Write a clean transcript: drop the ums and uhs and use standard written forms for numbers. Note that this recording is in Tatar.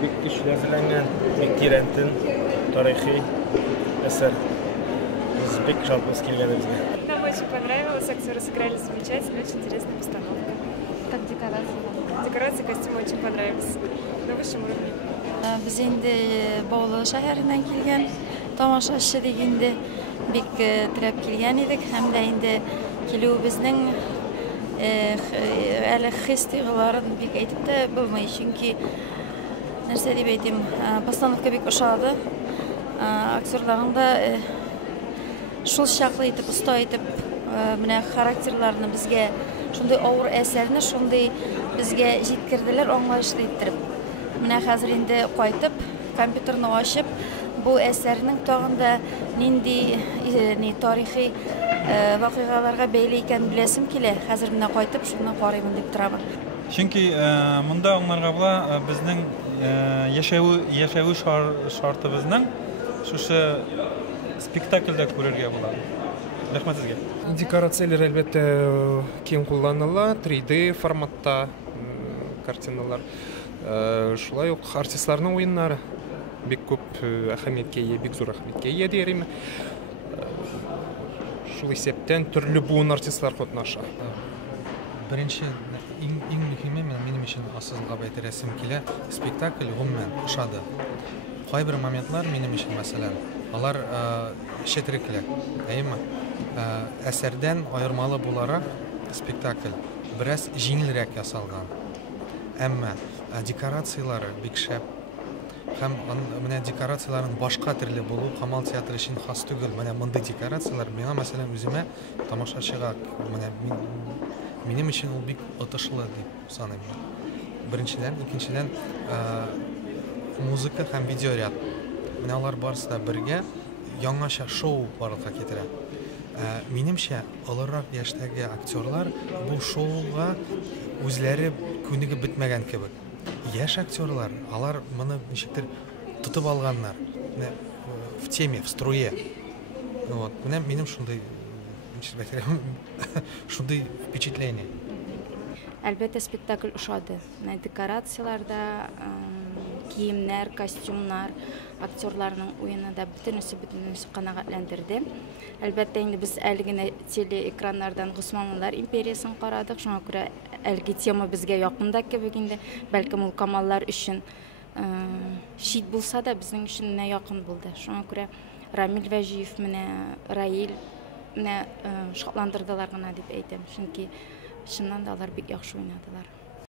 Бик көчле әзерләнгән, бик тирәнтен, тарихи әсәр. Biz бик шатлык килгән безгә. Нам очень понравилось, актеры сыграли замечательно, очень интересная постановка. Как декорация? Декорации, костюмы очень понравились. На высшем уровне. Biz endi Bolu şəhərindən kilgan tamaşaçı degende bik tirəb kilgan idik. Həm də indi kilu bizning әле хис тойгыларын бик әйтеп тә булмый, чөнки нәрсә дип әйтим, постановка бик ошады. Актерларның да шул чаклы итеп, оста итеп, менә характерларны безгә, шундый авыр әсәрне шундый безгә җиткерделәр, аңлаешлы иттереп. Менә хәзер инде кайтып, компьютерны ачып, бу әсәрнең тагында нинди тарихи вакыйгаларга бәйле икән беләсем килә. Хәзер менә кайтып, шуны карыймын дип торам. Чөнки монда аңларга була безнең яшәү шартыбызның шушы спектакльдә күрергә була. Рәхмәт сезгә. Декорацияләр әлбәттә киң кулланыла, 3D форматта картиналар. Шулай ук артистларның уеннары бик күп әһәмияткә ия, бик зур әһәмияткә ия диярем. Шул исәптән төрле буын артистлар катнаша. Беренче иң мөһиме минем өчен асылга әйтәсем килә, спектакль гомумән ошады. Кайбер моментлар минем өчен мәсәлән, алар четерекле, әйеме? Әсәрдән аермалы буларак спектакль бераз җиңелрәк ясалган. Әмма декорациялары бик шәп. Һәм менә декорацияларның башка төрле булу Камал театры өчен хас түгел. Менә мондый декорациялар миңа мәсәлән үземә тамашачыга менә минем өчен ул бик отышлы дип саныйм. Беренчедән, икенчедән музыка һәм видеоряд. Менә алар барысы да бергә яңаша шоу барлыкка китерә. Минемчә, олорак яшьтәге актерлар бу шоуга үзләре күнегеп бетмәгән кебек. Яшь актерлар, алар моны ничектер тотып алганнар. В теме, в струе. Вот. Менә минем шундый шундый впечатление. Әлбәттә спектакль ошады. Декорацияларда, киемнәр, костюмнар, актерларның уены да бөтенесе канәгатьләндерде. Әлбәттә инде без әле генә телеэкраннардан Госманлылар империясын карадык. Шуңа күрә әлеге тема безгә якында кебек инде. Бәлкем ул Камаллар өчен шит булса да безнең өчен менә якын булды. Шуңа күрә Рамил Вәҗиев менә Раил менә шатландырдылар гына дип әйтәм. Чөнки чыннан да алар бик яхшы уйнадылар.